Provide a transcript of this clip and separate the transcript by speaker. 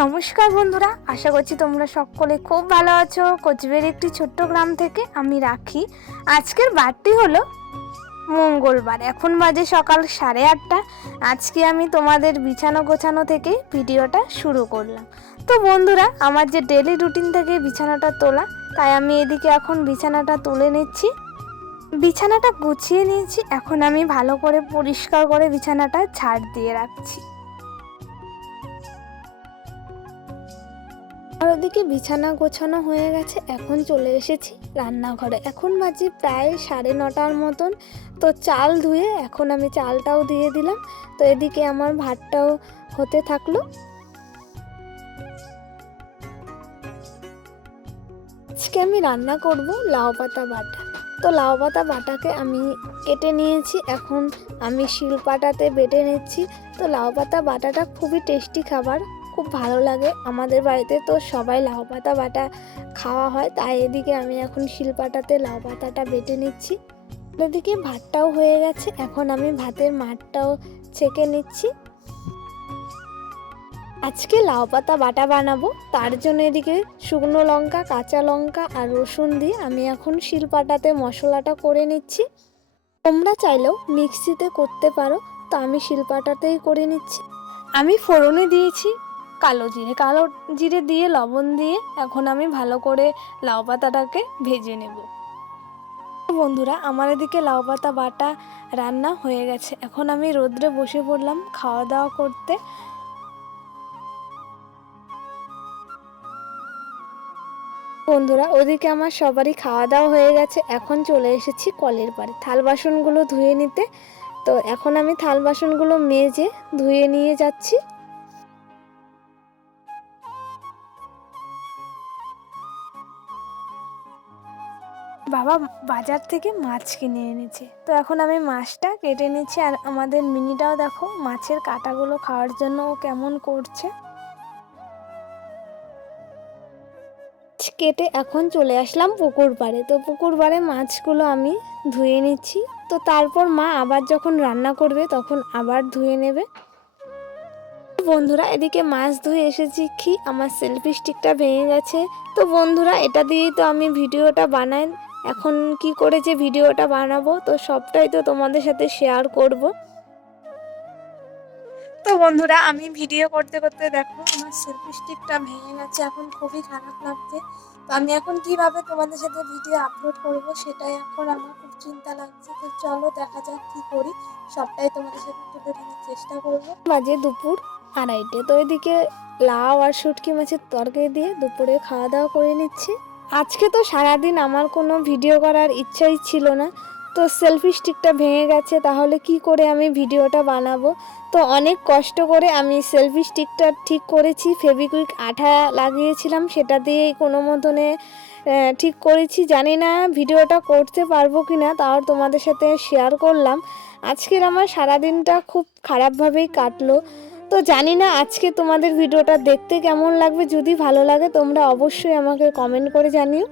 Speaker 1: নমস্কার বন্ধুরা, আশা করছি তোমরা সকলে খুব ভালো আছো। কোচবিহার একটি ছোট্ট গ্রাম থেকে আমি রাখি। আজকের বারটি হলো মঙ্গলবার, এখন বাজে সকাল সাড়ে আটটা। আজকে আমি তোমাদের বিছানো গোছানো থেকে ভিডিওটা শুরু করলাম। তো বন্ধুরা, আমার যে ডেলি রুটিন থেকে বিছানাটা তোলা, তাই আমি এদিকে এখন বিছানাটা তুলে নিচ্ছি। বিছানাটা গুছিয়ে নিয়েছি, এখন আমি ভালো করে পরিষ্কার করে বিছানাটা ছাড় দিয়ে রাখছি। আর ওদিকে বিছানা গোছানো হয়ে গেছে, এখন চলে এসেছি রান্নাঘরে। এখন বাজে প্রায় সাড়ে নটার মতন, তো চাল ধুয়ে এখন আমি চালটাও দিয়ে দিলাম। তো এদিকে আমার ভাতটাও হতে থাকল। আজকে আমি রান্না করব লাউ পাতা বাটা। তো লাউ পাতা বাটাকে আমি কেটে নিয়েছি, এখন আমি শিলপাটাতে বেটে নিচ্ছি। তো লাউ পাতা বাটাটা খুবই টেস্টি খাবার। খুব ভালো লাগে। আমাদের বাড়িতে তো সবাই লাউ পাতা বাটা খাওয়া হয়, তাই এদিকে আমি এখন শিলপাটাতে লাউ পাতাটা বেটে নিচ্ছি। এদিকে ভাতটাও হয়ে গেছে, এখন আমি ভাতের মাঠটাও ছেঁকে নিচ্ছি। আজকে লাউ পাতা বাটা বানাবো, তার জন্য এদিকে শুকনো লঙ্কা, কাঁচা লঙ্কা আর রসুন দিয়ে আমি এখন শিলপাটাতে মশলাটা করে নিচ্ছি। তোমরা চাইলেও মিক্সিতে করতে পারো, তো আমি শিলপাটাতেই করে নিচ্ছি। আমি ফোড়নে দিয়েছি কালো জিরে কালো জিরে দিয়ে, লবণ দিয়ে এখন আমি ভালো করে লাউ পাতাটাকে ভেজে নেব। বন্ধুরা, আমার এদিকে লাউ পাতা বাটা রান্না হয়ে গেছে। এখন আমি রোদ্রে বসে পড়লাম খাওয়া দাওয়া করতে। বন্ধুরা, ওদিকে আমার সবারই খাওয়া দাওয়া হয়ে গেছে। এখন চলে এসেছি কলের পাড়ে থাল বাসনগুলো ধুয়ে নিতে। তো এখন আমি থাল বাসনগুলো মেজে ধুয়ে নিয়ে যাচ্ছি। বাবা বাজার থেকে মাছ কিনে এনেছে। তো এখন আমি মাছটা কেটে নিচ্ছি আর আমাদের মিনিটাও দেখো মাছের কাঁটাগুলো খাওয়ার জন্য ও কেমন করছে। কেটে এখন চলে আসলাম পুকুর পাড়ে। তো পুকুর পাড়ে মাছগুলো আমি ধুয়ে নিচ্ছি। তো তারপর মা আবার যখন রান্না করবে তখন আবার ধুয়ে নেবে। বন্ধুরা, এদিকে মাছ ধুয়ে এসেছি কি? আমার সেলফি স্টিকটা ভেঙে গেছে। তো বন্ধুরা, এটা দিয়েই তো আমি ভিডিওটা বানাই। এখন কি করে যে ভিডিওটা বানাবো? তো সবটাই তো তোমাদের সাথে শেয়ার করব। তো বন্ধুরা আমি ভিডিও করতে করতে দেখো আমার সেলফি স্টিকটা ভেঙে গেছে এখন খুবই খারাপ লাগছে। তো আমি এখন কীভাবে তোমাদের সাথে ভিডিও আপলোড করব সেটাই এখন আমার খুব চিন্তা লাগছে। তো চলো দেখা যাক কি করি সবটাই তোমাদের সাথে তুলে ধরার চেষ্টা করব। বাজে দুপুর আড়াইটে। তো এদিকে লাউ আর শুটকি মাছের তরকারি দিয়ে দুপুরে খাওয়া দাওয়া করে নিচ্ছি। আজকে তো সারাদিন আমার কোনো ভিডিও করার ইচ্ছাই ছিল না। তো সেলফি স্টিকটা ভেঙে গেছে, তাহলে কি করে আমি ভিডিওটা বানাবো? তো অনেক কষ্ট করে আমি সেলফি স্টিকটা ঠিক করেছি ফেবিকুইক আঠা লাগিয়েছিলাম, সেটা দিয়েই কোনো মতনে ঠিক করেছি। জানি না ভিডিওটা করতে পারব কি না তাও তোমাদের সাথে শেয়ার করলাম। আজকের আমার সারাদিনটা খুব খারাপভাবেই কাটলো। তো জানি না আজকে তোমাদের ভিডিওটা দেখতে কেমন লাগবে, যদি ভালো লাগে তোমরা অবশ্যই আমাকে কমেন্ট করে জানিও।